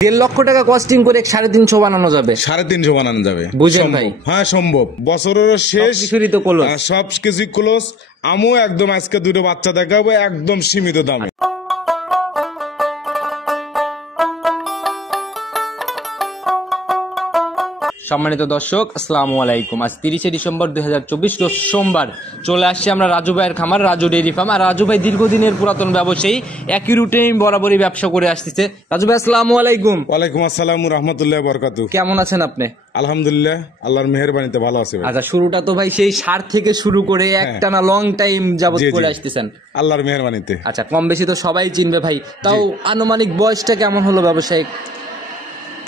1.5 লাখ টাকা কস্টিং করে 350 বানানো যাবে। 350 বানানো যাবে, বুঝেন ভাই? হ্যাঁ সম্ভব। বছরের শেষ, সব কিছু ক্লোজ। আমিও একদম আজকে দুটো বাচ্চা দেখাবো একদম সীমিত দামে। সম্মানিত দর্শক, আসসালামু আলাইকুম। আজ 30 ডিসেম্বর 2024 রোজ সোমবার চলে আসছে আমরা রাজু ভাইয়ের খামার, রাজু ডেইরি ফার্ম। আর রাজু ভাই দীর্ঘদিনের পুরাতন ব্যবসায়ী, একই রুটে বরাবরই ব্যবসা করে আসতেছে। রাজু ভাই আসসালামু আলাইকুম। ওয়ালাইকুম আসসালাম রাহমাতুল্লাহি ওয়া বারাকাতুহু। কেমন আছেন আপনি? আলহামদুলিল্লাহ, আল্লাহর মেহেরবানিতে ভালো আছি। আচ্ছা, শুরুটা তো ভাই সেই সার থেকে শুরু করে একটানা লং টাইম যাবত করে আসতেছেন, আল্লাহর মেহেরবানিতে। আচ্ছা, কম বেশি তো সবাই চিনবে ভাই, তাও আনুমানিক বয়সটা কেমন হলো ব্যবসায়িক?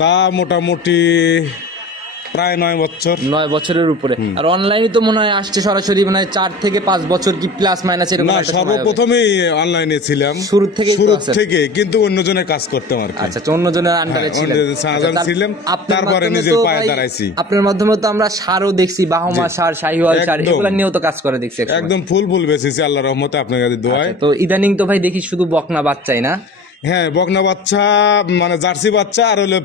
তা মোটামুটি প্রায় 9 বছর। 9 বছরের উপরে। আর অনলাইনে তো মনে হয় আসছে সরাসরি, মানে 4 থেকে 5 বছর কি প্লাস মাইনাস এরকম? না, সর্বপ্রথমেই অনলাইনে ছিলাম, শুরু থেকে, কিন্তু অন্যজনের কাজ করতাম আর কি। আচ্ছা, অন্যজনের আন্ডারে ছিলাম, তারপরে নিজের পায়ে দাঁড়াইছি। আপনার মাধ্যমে তো আমরা সারও দেখছি, বাহমা সার, শাহিওয়াল সার, এগুলা নিয়েও তো কাজ করে দেখছি। একদম ফুল বেঁচেছি আল্লাহর রহমতে, আপনার কাছে দোয়ায়। তো ইদানিং তো ভাই দেখি শুধু বকনা বাচ্চাই না? হ্যাঁ, বকনা বাচ্চা মানে জার্সি বাচ্চা আর হলো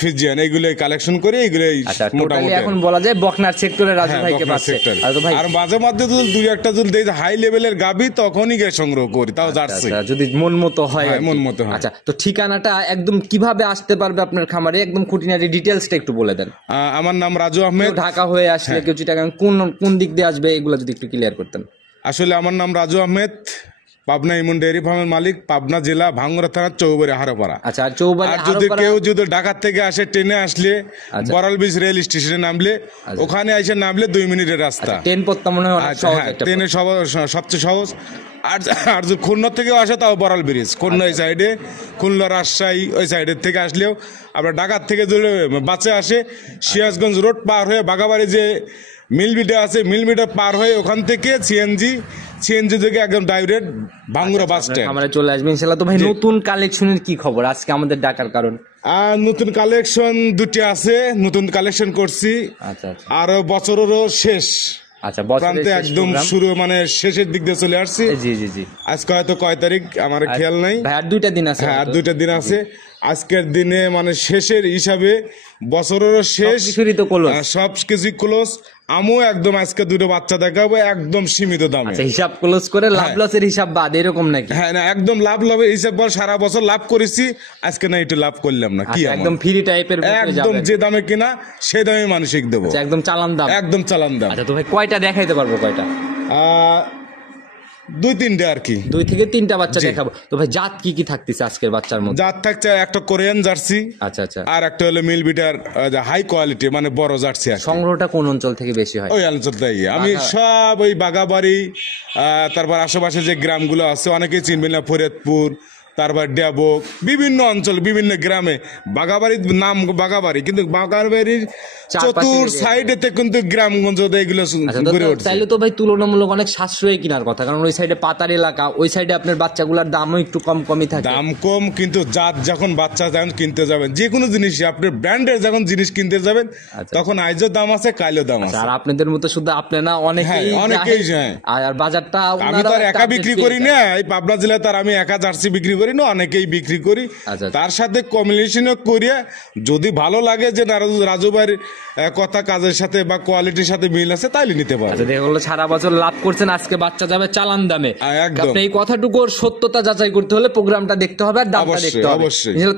ফিজিয়ান, এইগুলোই কালেকশন করে এইগুলোই মোটামুটি এখন বলা যায় বকনার সেক্টরে রাজু ভাইকে পাচ্ছে। আর মাঝে মধ্যে দুই একটা যদি হাই লেভেলের গাবি তখনই গিয়ে সংগ্রহ করি, তাও জার্সি যদি মন মতো হয়। মন মতো হয়। আচ্ছা, তো ঠিকানাটা একদম কিভাবে আসতে পারবে আপনার খামারে, একদম খুঁটিনাটি ডিটেইলসটা একটু বলে দেন। আমার নাম রাজু আহমেদ। ঢাকা হয়ে আসলে কেউ চিটাগাং কোন দিক দিয়ে আসবে, এগুলো যদি একটু ক্লিয়ার করতেন। আসলে আমার নাম রাজু আহমেদ, পাবনা ইমন ডেয়ারি ফার্মের মালিক, পাবনা জেলা, ভাঙ্গুড়া থানা, চৌবাড়ি হারোপাড়া। আচ্ছা, আর যদি কেউ ঢাকা থেকে আসে ট্রেনে আসলে বড়াল বিচ রেল স্টেশনে নামলে, ওখানে এসে নামলে 2 মিনিটের রাস্তা। ট্রেন পড়তে মনে হয় ট্রেনে সবচেয়ে সহজ। আর যদি খুলনা থেকে আসে তাও বড়াল ব্রিজ, খুলনা এই সাইডে, খুলনা রাজশাহী ওই সাইডের থেকে আসলেও। আবার ঢাকার থেকে যদি বাসে আসে, সিরাজগঞ্জ রোড পার হয়ে বাগাবাড়ি যে মিলবিটা আছে, মিলবিটা পার হয়ে ওখান থেকে সিএনজি থেকে একদম ডাইরেক্ট ভাঙ্গুড়া বাস স্ট্যান্ড আমরা চলে আসবেন ইনশাআল্লাহ। তো ভাই, নতুন কালেকশনের কি খবর আজকে আমাদের ডাকার কারণ? নতুন কালেকশন দুটি আছে, নতুন কালেকশন করছি। আচ্ছা, আর বছরেরও শেষ, আচ্ছা, প্রান্তে একদম শুরু, মানে শেষের দিক দিয়ে চলে আসছি। জি। আজকে হয়তো কয় তারিখ আমার খেয়াল নাই ভাই, আর 2টা দিন আছে। হ্যাঁ, আর 2টা দিন আছে। আজকের দিনে মানে শেষের হিসাবে, বছরেরও শেষ, সব কিছু ক্লোজ। আমিও একদম আজকে দুটো বাচ্চা দেখাবো একদম সীমিত দামে। হিসাব ক্লোজ করে লাভ লসের হিসাব বাদ, এরকম নাকি? হ্যাঁ, না, একদম লাভের হিসাব বল। সারা বছর লাভ করেছি, আজকে না একটু লাভ করলাম না, কি একদম ফ্রি টাইপের, একদম যে দামে কিনা সেই দামে মানসিক দেবো, একদম চালান দাম, একদম চালান দাম। আচ্ছা, তো ভাই কয়টা দেখাইতে পারবো? কয়টা? 2-3টে আর কি, 2 থেকে 3টা বাচ্চা দেখাবো। তো ভাই, জাত কি থাকতেছে আজকের বাচ্চার মধ্যে? জাত থাকছে একটা কোরিয়ান জার্সি, আচ্ছা, আর একটা হলো মিলবিটার হাই কোয়ালিটি, মানে বড় জার্সি। সংগ্রহটা কোন অঞ্চল থেকে বেশি হয়? ওই অঞ্চলটাই আমি সব ওই বাগাবাড়ি, তারপর আশেপাশে যে গ্রামগুলো আছে অনেকেই চিনবেন না, ফরিদপুর, তারপর ডেবক, বিভিন্ন অঞ্চল, বিভিন্ন গ্রামে বাগাবাড়ির নাম বাগাবাড়ি, কিন্তু বাগাবাড়ির চতুর সাইডেতে কিন্তু গ্রামগঞ্জ এগুলো গড়ে উঠছে। তাইলে তো ভাই তুলনামূলক অনেক সাশ্রয়ী কেনার কথা, কারণ ওই সাইডে পাতার এলাকা, ওই সাইডে আপনার বাচ্চাগুলোর দামও একটু কমই থাকে। দাম কম, কিন্তু জাত যখন বাচ্চা যখন কিনতে যাবেন, যে কোনো জিনিস আপনার ব্র্যান্ডের যখন জিনিস কিনতে যাবেন, তখন আজও দাম আছে, কাইলেও দাম আছে। আর আপনাদের মতো শুধু আপনি না, অনেকেই যায়। আর বাজারটা আমি তো একা বিক্রি করি না, এই পাবনা জেলায় তার আমি একা জার্সি বিক্রি করি না, অনেকেই বিক্রি করি। তার সাথে কম্বিনেশনও করিয়া যদি ভালো লাগে যে রাজু ভাইয়ের কথা কাজের সাথে বা কোয়ালিটির সাথে মিল আছে, তাইলে নিতে পারে। সারা বছর লাভ করছেন, আজকে বাচ্চা যাবে চালান দামে। এই কথাটুকুর সত্যতা যাচাই করতে হলে প্রোগ্রামটা দেখতে হবে, আর দামটা দেখতে হবে।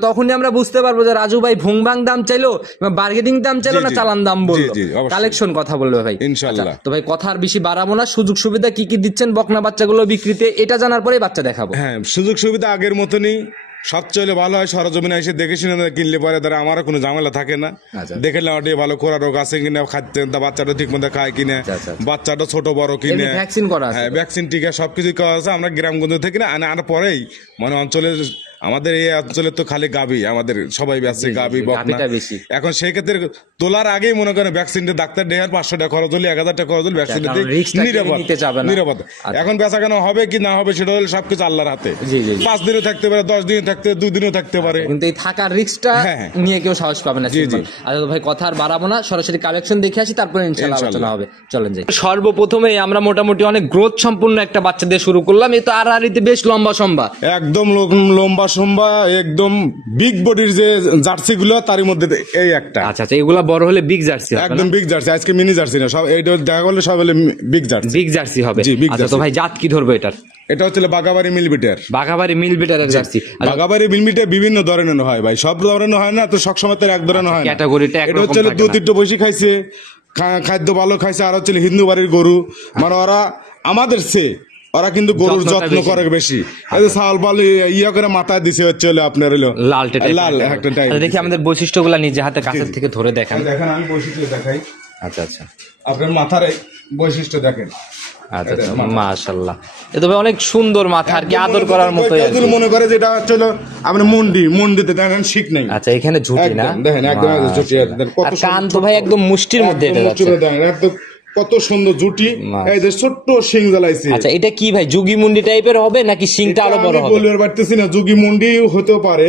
তখনই আমরা বুঝতে পারবো যে রাজু ভাই ভুংবাং দাম চাইলো, বার্গেনিং দাম চাইলো, না চালান দাম বললো, কালেকশন কথা বলবে ভাই ইনশাআল্লাহ। তো ভাই, কথা আর বেশি বাড়াবো না, সুযোগ সুবিধা কি দিচ্ছেন বকনা বাচ্চাগুলো বিক্রিতে, এটা জানার পরে বাচ্চা দেখাবো। হ্যাঁ, সুযোগ সুবিধা আগের মতনই, সবচেয়ে ভালো হয় সরজমিনে এসে দেখে শুনে কিনলে পরে দ্বারা আমারও কোনো ঝামেলা থাকে না। দেখে নেওয়াটাই ভালো, খোরা রোগ আছে কিনা, খাচ্ছেন বাচ্চাটা ঠিক মতো খায় কিনা, বাচ্চাটা ছোট বড় কিনে, ভ্যাকসিন করা, হ্যাঁ ভ্যাকসিন টিকা সবকিছু করা আছে। আমরা গ্রামগঞ্জ থেকে না আনার পরেই, মানে অঞ্চলের, আমাদের এই অঞ্চলে তো খালি গাবি, আমাদের সবাই ব্যস্ত গাবি বকনা। এখন সেই ক্ষেত্রে তোলার আগেই মনে করেন ভ্যাকসিনটা ডাক্তার দেখার 500 টাকা খরচ হলে 1000 টাকা খরচ হলে ভ্যাকসিন নিরাপদ। এখন বেচা কেন হবে কি না হবে সেটা হলে সবকিছু আল্লাহর হাতে। 5 দিনও থাকতে পারে, 10 দিনও থাকতে, 2 দিনও থাকতে পারে, কিন্তু এই থাকার রিস্কটা নিয়ে কেউ সাহস পাবে না। আচ্ছা ভাই, কথা আর বাড়াবো না, সরাসরি কালেকশন দেখে আসি, তারপরে ইনশাআল্লাহ আলোচনা হবে। চলেন যাই। সর্বপ্রথমে আমরা মোটামুটি অনেক গ্রোথ সম্পূর্ণ একটা বাচ্চা দিয়ে শুরু করলাম। এই তো আড়াআড়িতে বেশ লম্বা সম্বা, একদম লম্বা সম্ভা একদম বিগ বডির যে জার্সি গুলো তার মধ্যে এই একটা। আচ্ছা আচ্ছা, এগুলা বড় হলে বিগ জার্সি হবে, একদম বিগ জার্সি, আজকে মিনি জার্সি না, সব এইটা দেখা গেলে সব হলে বিগ জার্সি। বিগ জার্সি হবে। জি, বিগ আচ্ছা, তো জার্সি। ভাই জাত কি ধরবো এটার? এটা হচ্ছে বাগাবাড়ি মিলবিটার। বাঘাবাড়ি মিল বিটারের জার্সি। বাগাবাড়ি মিলবিটার বিভিন্ন ধরনের হয় ভাই, সব ধরনের হয় না তো, সবসময় তো এক ধরনের হয় না। ক্যাটাগরিটা এটা হচ্ছে দুধ একটু বেশি খাইছে, খাদ্য ভালো খাইছে। আর হচ্ছে হিন্দু বাড়ির গরু, মানে ওরা আমাদের চেয়ে ওরা কিন্তু গরুর যত্ন করে বেশি। এই যে ছাল পাল ইয়া করে মাথায় দিছে হচ্ছে আপনার হলো লাল লাল একটা টাইপ। দেখি আমাদের বৈশিষ্ট্যগুলো নিজে হাতে কাছের থেকে ধরে দেখান। দেখেন আমি বৈশিষ্ট্য দেখাই। আচ্ছা আচ্ছা, আপনার মাথার বৈশিষ্ট্য দেখেন। আচ্ছা আচ্ছা, মাশাআল্লাহ, এ তো ভাই অনেক সুন্দর মাথা, আর কি আদর করার মতো। যদি মনে করে যে এটা হচ্ছে আপনি মুন্ডিতে দেখেন শিখ নেই। আচ্ছা, এখানে ঝুটি না, দেখেন একদম ঝুটি। আর কান তো ভাই একদম মুষ্টির মধ্যে এটা যাচ্ছে। একদম কত সুন্দর জুটি, এই যে ছোট্ট শিং জ্বালাইছে। আচ্ছা, এটা কি ভাই যুগি মুন্ডি টাইপের হবে নাকি শিংটা আরো বড় হবে? বলতে পারতেছি না, যুগি মুন্ডি হতেও পারে,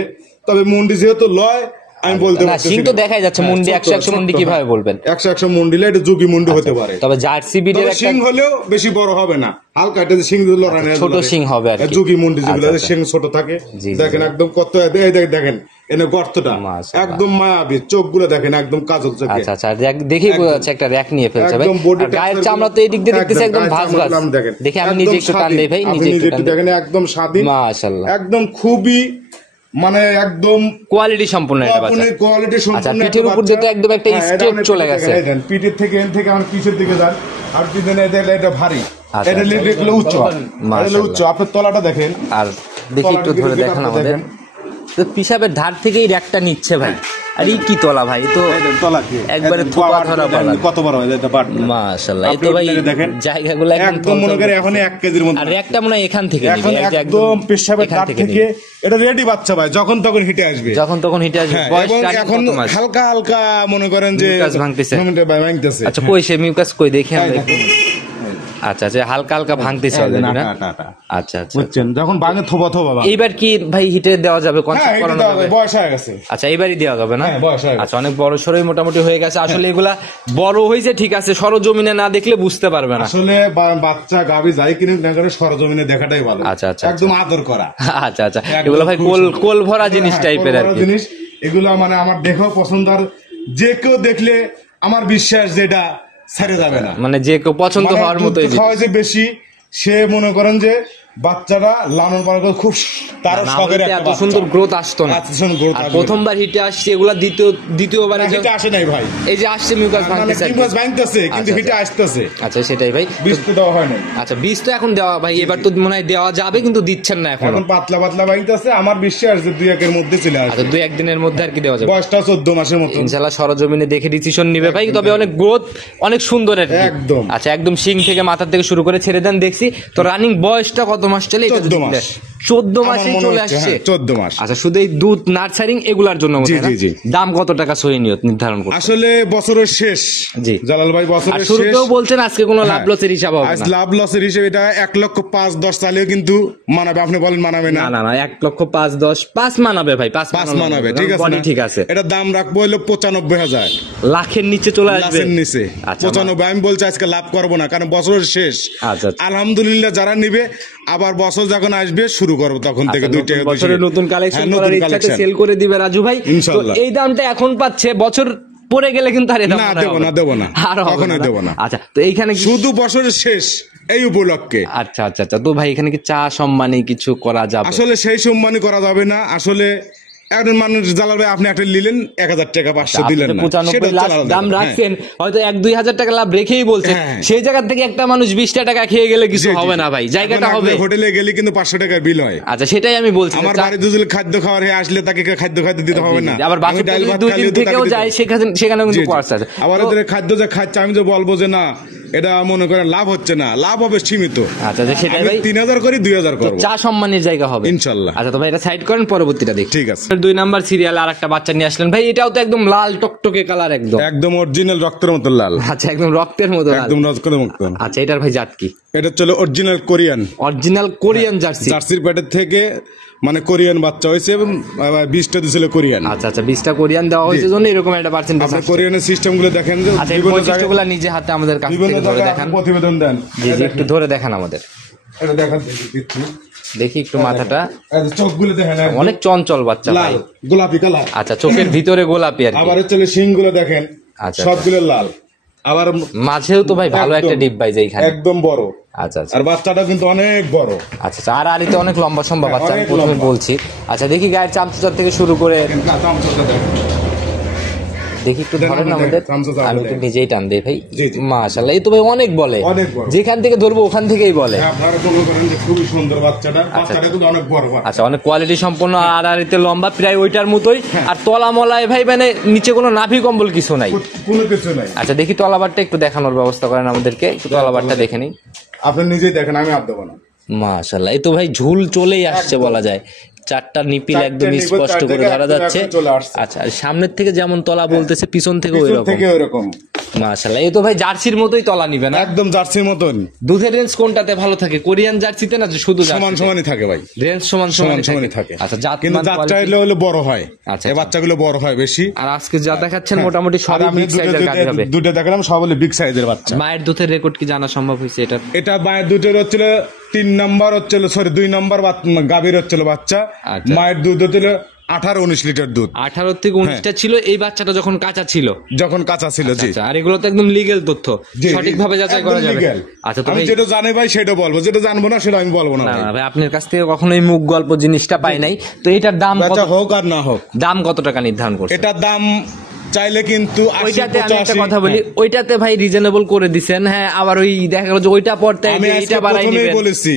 তবে মুন্ডি যেহেতু লয় আমি বলতে পারছি। শিং তো দেখাই যাচ্ছে, মুন্ডি 100 মুন্ডি কিভাবে বলবেন? 100 মুন্ডিলে এটা যুগি মুন্ডি হতে পারে। তবে জার্সি বিটের একটা শিং হলেও বেশি বড় হবে না, হালকা এটা শিং লড়ানো, ছোট শিং হবে আর কি। যুগি মুন্ডি যেগুলো শিং ছোট থাকে, দেখেন একদম কত দেখেন এনে গর্তটা একদম মায়াবী, চোখগুলো দেখেন একদম কাজল চোখে। আচ্ছা আচ্ছা, দেখি বোঝা যাচ্ছে একটা র‍্যাক নিয়ে ফেলছে ভাই। আর গায়ের চামড়া তো এই দিক দিয়ে দেখতেছি একদম ভাঁজ ভাঁজ। দেখি আমি নিজে একটু টান দেই ভাই, নিজে একটু দেখেন একদম স্বাধীন, মাশাআল্লাহ, একদম খুবই মানে একদম কোয়ালিটি সম্পূর্ণ এটা বাচ্চা। কোয়ালিটি সম্পূর্ণ। আচ্ছা, পিঠের উপর যেটা একদম একটা স্ট্রেট চলে গেছে, দেখেন পিঠের থেকে এন থেকে আমার পিছের দিকে যান, আর পিছনে এটা ভারী, এটা লিটলে উচ্চ, এটা উচ্চ। আপনার তলাটা দেখেন, আর দেখি একটু ধরে দেখেন আমাদের। তো পিশাবের ধার থেকেই র‍্যাকটা নিচ্ছে ভাই। আর এই কি তলা ভাই, তো তলা কি একবারে থোপা ধরা বালা, কত বড় হয় এটা বাট। মাশাআল্লাহ, এই তো ভাই জায়গাগুলো একদম মনে করে এখন 1 কেজির মতো। আর র‍্যাকটা মনে হয় এখান থেকে এখন একদম পেশাবের ধার থেকে এটা রেডি বাচ্চা ভাই, যখন তখন হিটে আসবে, যখন তখন হিটে আসবে। বয়স এখন হালকা হালকা মনে করেন যে মিউকাস ভাঙতেছে। ভাঙতেছে। আচ্ছা, কই সে মিউকাস কই দেখি আমরা। আচ্ছা আচ্ছা, হালকা হালকা ভাঙতেছে অলরেডি না? আচ্ছা আচ্ছা, বুঝছেন, যখন ভাঙে থোবা থোবা। এইবার কি ভাই হিটে দেওয়া যাবে? কনসেপ্ট করানো যাবে? বয়স হয়ে গেছে। আচ্ছা, এবারই দেওয়া যাবে না? বয়স হয়ে গেছে। আচ্ছা, অনেক বড় সরই মোটামুটি হয়ে গেছে। আসলে এগুলা বড় হয়েছে ঠিক আছে, সরজমিনে না দেখলে বুঝতে পারবে না। আসলে বাচ্চা গাবি যাই কিনে না করে সরজমিনে দেখাটাই ভালো। আচ্ছা আচ্ছা, একদম আদর করা। আচ্ছা আচ্ছা, এগুলো ভাই কোল ভরা জিনিস টাইপের আর কি জিনিস। এগুলো মানে আমার দেখেও পছন্দ, আর যে কেউ দেখলে আমার বিশ্বাস যেটা ছেড়ে যাবে না, মানে যে কেউ পছন্দ হওয়ার মতোই। খাওয়াইছে বেশি, সে মনে করেন যে বাচ্চারা লালন পালন করে খুব তার শখের একটা এত সুন্দর গ্রোথ আসতো না। প্রথমবার হিটে আসছে, এগুলা দ্বিতীয়বারে হিটে আসে নাই ভাই। এই যে আসছে মিউকাস ভাঙতেছে, কিন্তু হিটে আসতেছে। আচ্ছা, সেটাই ভাই, বীজ তো দেওয়া হয় না। আচ্ছা, বীজ তো এখন দেওয়া ভাই, এবার তো মনে হয় দেওয়া যাবে, কিন্তু দিচ্ছেন না এখন। পাতলা পাতলা ভাঙতেছে, আমার বিশ্বাস যে 2-1 এর মধ্যে চলে আসবে। 2-1 দিনের মধ্যে আর কি দেওয়া যাবে। বয়সটা 14 মাসের মতো। ইনশাআল্লাহ সরজমিনে দেখে ডিসিশন নিবে ভাই। তবে অনেক গ্রোথ, অনেক সুন্দর একদম। আচ্ছা, একদম শিং থেকে মাথা থেকে শুরু করে ছেড়ে দেন দেখছি। তো রানিং বয়সটা কত মাস চলে? 14 মাসে চলে আসছে। 14 মাস। আচ্ছা, শুধু এই দুধ নার্সারিং এগুলার জন্য দাম কত টাকা সহি নিয়ত নির্ধারণ করছে? আসলে বছরের শেষ। জি জালাল ভাই, বছরের শেষ। শুরুতেও বলছেন আজকে কোনো লাভ লসের হিসাব হবে না। লাভ লসের হিসাব এটা 1,05,10 চালেও কিন্তু মানাবে। আপনি বলেন মানাবে না? না না, 1,05,10 5 মানাবে ভাই, 5 মানাবে। ঠিক আছে, ঠিক আছে। এটা দাম রাখবো হলো 95,000, লাখের নিচে চলে আসবে। লাখের নিচে 95। আমি বলছি আজকে লাভ করবো না, কারণ বছরের শেষ। আচ্ছা, আলহামদুলিল্লাহ যারা নিবে, আবার বছর যখন আসবে শুরু করবো তখন থেকে 2 টাকা বছরের নতুন কালেকশন করার ইচ্ছাতে সেল করে দিবে রাজু ভাই। ইনশাআল্লাহ এই দামটা এখন পাচ্ছে, বছর পরে গেলে কিন্তু আর এটা দেবো না, কখনোই দেবো না। আচ্ছা, তো এইখানে শুধু বছরের শেষ এই উপলক্ষে। আচ্ছা আচ্ছা আচ্ছা, তো ভাই এখানে কি চা সম্মানী কিছু করা যাবে? আসলে সেই সম্মানী করা যাবে না। আসলে একজন মানুষ জালাল ভাই, আপনি একটা নিলেন 1,000 টাকা 500 দিলেন না, 95 দাম রাখছেন, হয়তো 1-2 হাজার টাকা লাভ রেখেই বলছেন। সেই জায়গা থেকে একটা মানুষ 20 টাকা খেয়ে গেলে কিছু হবে না ভাই, জায়গাটা হবে। হোটেলে গেলে কিন্তু 500 টাকা বিল হয়। আচ্ছা, সেটাই আমি বলছি। আমার বাড়ি দুজন খাদ্য খাওয়ার হয়ে আসলে তাকে খাদ্য দিতে হবে না। আবার বাকি 2 দিন থেকেও যায়, সেখানেও কিন্তু খরচ আছে। আবার ওদের খাদ্য যা খাচ্ছে, আমি যে বলবো যে না এটা মনে করেন লাভ হচ্ছে না, লাভ হবে সীমিত। আচ্ছা, সেটাই ভাই 3,000 করি 2,000 করব। চা সম্মানের জায়গা হবে ইনশাআল্লাহ। আচ্ছা, তো ভাই এটা সাইড করেন, পরবর্তীটা দেখি। ঠিক আছে। 2 নাম্বার সিরিয়ালে আরেকটা বাচ্চা নিয়ে আসলেন ভাই। এটাও তো একদম লাল টকটকে কালার, একদম অরিজিনাল রক্তের মতো লাল। আচ্ছা, একদম রক্তের মতো লাল, একদম রক্তের মতো। আচ্ছা, এটার ভাই জাত কি? এটা চলো অরিজিনাল কোরিয়ান জার্সি। জার্সির পেটের থেকে মানে কোরিয়ান বাচ্চা হয়েছে, এবং 20টা দিছিল কোরিয়ান। আচ্ছা আচ্ছা, 20টা কোরিয়ান দেওয়া হয়েছে জন্য এরকম একটা পার্সেন্টেজ। আপনি কোরিয়ানের সিস্টেম গুলো দেখেন, আচ্ছা, এই বৈশিষ্ট্যগুলো নিজে হাতে আমাদের কাছে থেকে ধরে দেখান, প্রতিবেদন দেন। জি জি, একটু ধরে দেখান আমাদের। এটা দেখেন দিচ্ছি, দেখি একটু মাথাটা, চোখগুলো দেখেন অনেক চঞ্চল বাচ্চা ভাই, গোলাপি কালার। আচ্ছা, চোখের ভিতরে গোলাপি আর কি। আবার হচ্ছে শিংগুলো দেখেন, আচ্ছা, সবগুলো লাল। আবার মাঝেও তো ভাই ভালো একটা ডিপ ভাই যেখানে একদম বড়। আচ্ছা আচ্ছা, আর বাচ্চাটা কিন্তু অনেক বড়। আচ্ছা আচ্ছা, আর আলিতে অনেক লম্বা সম্ভব বাচ্চা, আমি প্রথমে বলছি। আচ্ছা, দেখি গায়ের চামচুচার থেকে শুরু করে দেখি একটু ধরেন আমাদের, আমি একটু নিজেই টান দিই ভাই। মাশাআল্লাহ, এই তো ভাই অনেক বলে, যেখান থেকে ধরবো ওখান থেকেই বলে। খুবই সুন্দর বাচ্চাটা, বাচ্চাটা কিন্তু অনেক বড়। আচ্ছা, অনেক কোয়ালিটি সম্পন্ন, আর আড়াআড়িতে লম্বা প্রায় ওইটার মতোই। আর তলা মলায় ভাই মানে নিচে কোনো নাভি কম্বল কিছু নাই, কোনো কিছু নাই। আচ্ছা, দেখি তলাবারটা একটু দেখানোর ব্যবস্থা করেন আমাদেরকে, একটু তলাবারটা দেখে নিই। আপনি নিজেই দেখেন, আমি আর দেবো না। মাশাআল্লাহ, এই তো ভাই ঝুল চলেই আসছে বলা যায়, চারটা নিপিল একদম স্পষ্ট করে ধরা যাচ্ছে। আচ্ছা, আর সামনের থেকে যেমন তলা বলতেছে, পিছন থেকে ওইরকম। মাশাআল্লাহ, এই তো ভাই জার্সির মতোই তলা নিবে না, একদম জার্সির মতন। দুধের রেঞ্জ কোনটাতে ভালো থাকে, কোরিয়ান জার্সিতে না শুধু সমান সমানই থাকে ভাই, রেঞ্জ সমান সমানই থাকে। আচ্ছা, কিন্তু জাতটা হলে বড় হয়। আচ্ছা, এই বাচ্চাগুলো বড় হয় বেশি। আর আজকে যা দেখাচ্ছেন মোটামুটি সবই বিগ সাইজের গাভী হবে। দুটো দেখালাম, সব হলো বিগ সাইজের বাচ্চা। মায়ের দুধের রেকর্ড কি জানা সম্ভব হয়েছে এটা? এটা মায়ের দুধের হচ্ছিল 3 নম্বর, হচ্ছিল 2 নম্বর গাভীর হচ্ছিল বাচ্চা। মায়ের দুধ হচ্ছিল 18-19 লিটার দুধ। 18 থেকে 19টা ছিল এই বাচ্চাটা যখন কাঁচা ছিল। জি। আর এগুলো তো একদম লিগ্যাল তথ্য, সঠিকভাবে যাচাই করা যাবে। আচ্ছা, তো আমি যেটা জানি ভাই সেটা বলবো, যেটা জানবো না সেটা আমি বলবো না ভাই। আপনার কাছ থেকে কখনোই মুখ গল্প জিনিসটা পাই নাই। তো এটার দাম কত হোক আর না হোক, দাম কত টাকা নির্ধারণ করছেন? এটার দাম চাইলে কিন্তু ওইটাতে আমি একটা কথা বলি, ওইটাতে ভাই রিজনেবল করে দিছেন। হ্যাঁ, আবার ওই দেখা গেল যে ওইটা পড়তে আমি এটা বাড়াই নেবেন বলেছি।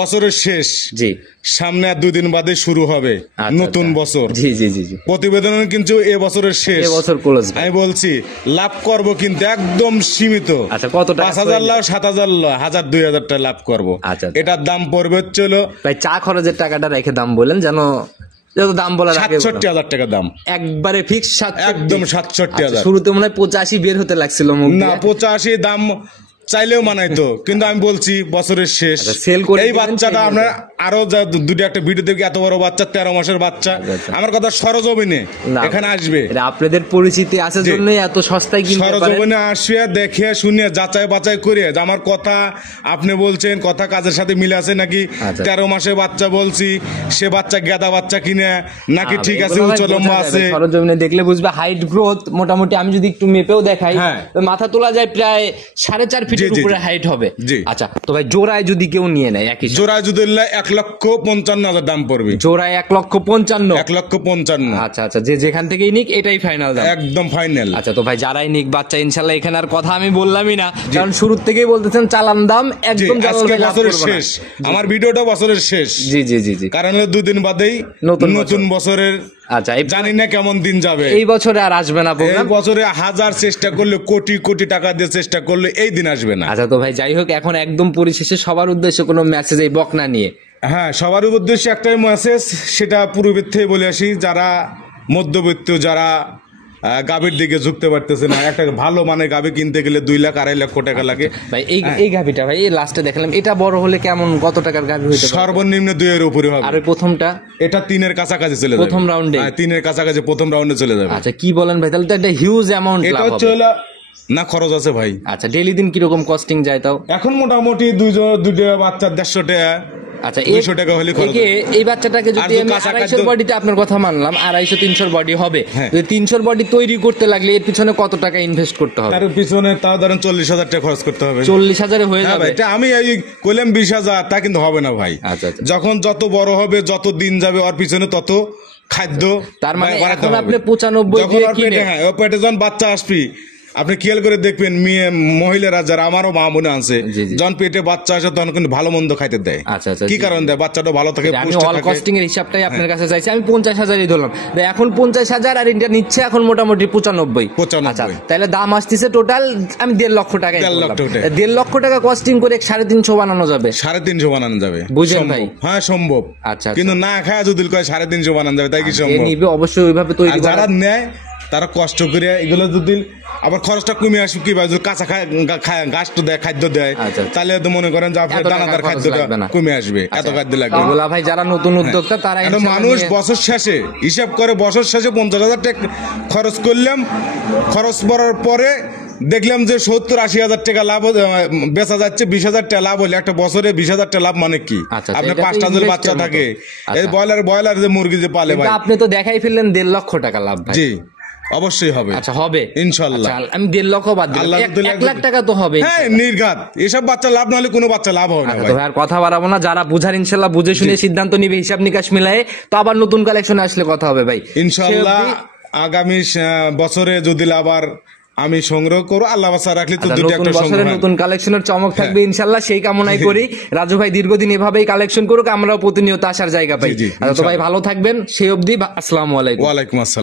বছরের শেষ, জি, সামনে আর 2 দিন বাদে শুরু হবে নতুন বছর। জি জি জি জি, প্রতিবেদন কিন্তু এ বছরের শেষ, এ বছর ক্লোজ। আমি বলছি লাভ করব কিন্তু একদম সীমিত। আচ্ছা, কত টাকা? 5,000 লাভ, 7,000 লাভ, 1,000-2,000 টাকা লাভ করব। আচ্ছা, এটার দাম পড়বে হচ্ছিল ভাই চা খরচের টাকাটা রেখে দাম বলেন, যেন যত দাম বলার আগে 67,000 টাকা দাম, একবারে ফিক্স 67, একদম 67,000। শুরুতে মনে হয় 85 বের হতে লাগছিল, না 85 দাম চাইলেও মানাইতো, কিন্তু আমি বলছি বছরের শেষ সেল করে এই বাচ্চাটা আমরা আরো দুটো একটা ভিডিও দেখি, এত বড় বাচ্চা, 13 মাসের বাচ্চা। আমার কথা সরজমিনে এখানে আসবে, আপনাদের পরিচিতি আছে জন্যই এত সস্তায় কিনতে পারেন। সরজমিনে আসবে, দেখে শুনে যাচাই বাছাই করে আমার কথা আপনি বলছেন কথা কাজের সাথে মিলে আছে নাকি। 13 মাসের বাচ্চা বলছি, সে বাচ্চা গেদা বাচ্চা কিনে নাকি ঠিক আছে, উচ্চ লম্বা আছে। সরজমিনে দেখলে বুঝবে হাইট গ্রোথ মোটামুটি। আমি যদি একটু মেপেও দেখাই, মাথা তোলা যায় প্রায় 4.5 ফিটের উপরে হাইট হবে। আচ্ছা, তো ভাই জোড়ায় যদি কেউ নিয়ে নেয়, একই জোড়ায় যদি 1,55,000 দাম পড়বে। জোড়ায় 1,55,000? 1,55,000। আচ্ছা আচ্ছা, যে যেখান থেকেই নিক এটাই ফাইনাল দাম, একদম ফাইনাল। আচ্ছা, তো ভাই যারাই নিক বাচ্চা ইনশাল্লাহ, এখানে আর কথা আমি বললামই না, কারণ শুরু থেকেই বলতেছেন চালান দাম একদম বছরের শেষ। আমার ভিডিওটা বছরের শেষ। জি জি জি জি, কারণ 2 দিন বাদেই নতুন বছরের। আচ্ছা, জানি না কেমন দিন যাবে, এই বছরে আর আসবে না প্রোগ্রাম। এই বছরে 1000 চেষ্টা করলে, কোটি কোটি টাকা দিয়ে চেষ্টা করলে এই দিন আসবে না। আচ্ছা, তো ভাই যাই হোক, এখন একদম পরিশেষে সবার উদ্দেশ্যে কোনো মেসেজ এই বকনা নিয়ে? হ্যাঁ, সবার উদ্দেশ্যে একটাই মেসেজ, সেটা পূর্বের থেকে বলে আসি, যারা মধ্যবিত্ত, যারা গাভীর দিকে ঝুঁকতে পারতেছে না, একটা ভালো মানে গাভী কিনতে গেলে 2 লাখ 2.5 লক্ষ টাকা লাগে ভাই। এই গাভীটা ভাই লাস্টে দেখালাম, এটা বড় হলে কেমন, কত টাকার গাভী হইতে পারে? সর্বনিম্ন 2 এর উপরে হবে। আর প্রথমটা এটা 3 এর কাছাকাছি চলে যাবে প্রথম রাউন্ডে। 3 এর কাছাকাছি প্রথম রাউন্ডে চলে যাবে। আচ্ছা, কি বলেন ভাই, তাহলে তো একটা হিউজ অ্যামাউন্ট এটা হচ্ছে না, খরচ আছে ভাই। আচ্ছা, ডেইলি দিন কিরকম কস্টিং যায় তাও? এখন মোটামুটি দুটো বাচ্চা 150 টাকা। আচ্ছা, 200 টাকা হলে খরচ। এই বাচ্চাটাকে যদি 250 বডিতে আপনার কথা মানলাম, 250-300 বডি হবে, 300 বডি তৈরি করতে লাগলে এর পিছনে কত টাকা ইনভেস্ট করতে হবে? তার পিছনে তাও ধরেন 40,000 টাকা খরচ করতে হবে। 40,000 হয়ে যাবে? এটা আমি কইলাম 20,000, তা কিন্তু হবে না ভাই। আচ্ছা, যখন যত বড় হবে, যত দিন যাবে, ওর পিছনে তত খাদ্য। তার মানে এখন আপনি 95 দিয়ে কিনে, হ্যাঁ, পেটে যখন বাচ্চা আসবি, আপনি খেয়াল করে দেখবেন, মহিলারা যারা, আমারও মা বোনে আছে, যখন পেটে বাচ্চা আসে তখন কিন্তু ভালো মন্দ খাইতে দেয়। আচ্ছা আচ্ছা, কি কারণ দেয়? বাচ্চাটা ভালো থাকে, আমি অল কস্টিং এর হিসাবটাই আপনার কাছে চাইছি। আমি 50,000ই ধরলাম, এখন 50,000, আর এটা নিচ্ছে এখন মোটামুটি 95। আচ্ছা, তাহলে দাম আসতেছে টোটাল আমি 1.5 লক্ষ টাকা। 1.5 লক্ষ টাকা কস্টিং করে 350 বানানো যাবে। 350 বানানো যাবে, বুঝলেন ভাই? হ্যাঁ, সম্ভব। আচ্ছা, কিন্তু না খায় যদি কয় 350 বানানো যাবে, তাই কি সম্ভব? নিবে অবশ্যই ওইভাবে তৈরি। যারা নেয় তারা কষ্ট করে এগুলো যদি আবার খরচটা কমে আসবে, কি ভাই, কাঁচা ঘাস তো দেয়, খাদ্য দেয়, তাহলে তো মনে করেন যে আপনার দানাদার খাদ্যটা কমে আসবে, এত খাদ্য লাগবে। এগুলা ভাই যারা নতুন উদ্যোক্তা তারা, মানুষ বছর শেষে হিসাব করে, বছর শেষে 50,000 টাকা খরচ করলাম, খরচ করার পরে দেখলাম যে 70-80 হাজার টাকা লাভ বেচা যাচ্ছে, 20,000 টাকা লাভ হলে একটা বছরে 20,000 টাকা লাভ মানে কি? আচ্ছা, আপনার এটা তো 5টা যদি invest বাচ্চা এর মতো। থাকে, এই আচ্ছা। ব্রয়লার যে মুরগি যে পালে ভাই, কিন্তু আপনি তো দেখাই ফেললেন 1.5 লক্ষ টাকা লাভ ভাই। জি অবশ্যই হবে। আচ্ছা হবে ইনশাআল্লাহ। আচ্ছা, আমি 1.5 লক্ষ বাদ দিলাম, আল্লাহর 1 লাখ টাকা তো হবে। হ্যাঁ নির্ঘাত, এসব বাচ্চা লাভ না হলে কোনো বাচ্চা লাভ হবে না আচ্ছা, ভাই। তো ভাই আর কথা বাড়াবো না, যারা বুঝার ইনশাল্লাহ বুঝে শুনে সিদ্ধান্ত নিবে, হিসাব নিকাশ মিলায়ে, তো আবার নতুন কালেকশনে আসলে কথা হবে ভাই ইনশাআল্লাহ। আগামী বছরে যদি আবার আমি সংগ্রহ করবো, আল্লাহ বাচ্চা রাখলে তো দুটো নতুন একটা বছরে সংগ্রহ। নতুন কালেকশনের চমক থাকবে ইনশাল্লাহ, সেই কামনাই করি। রাজু ভাই দীর্ঘদিন এভাবেই কালেকশন করুক, আমরাও প্রতিনিয়ত আসার জায়গা পাই। জি, তো ভাই ভালো থাকবেন, সেই অবধি আসসালামু আলাইকুম। ওয়ালাইকুম আসসালাম।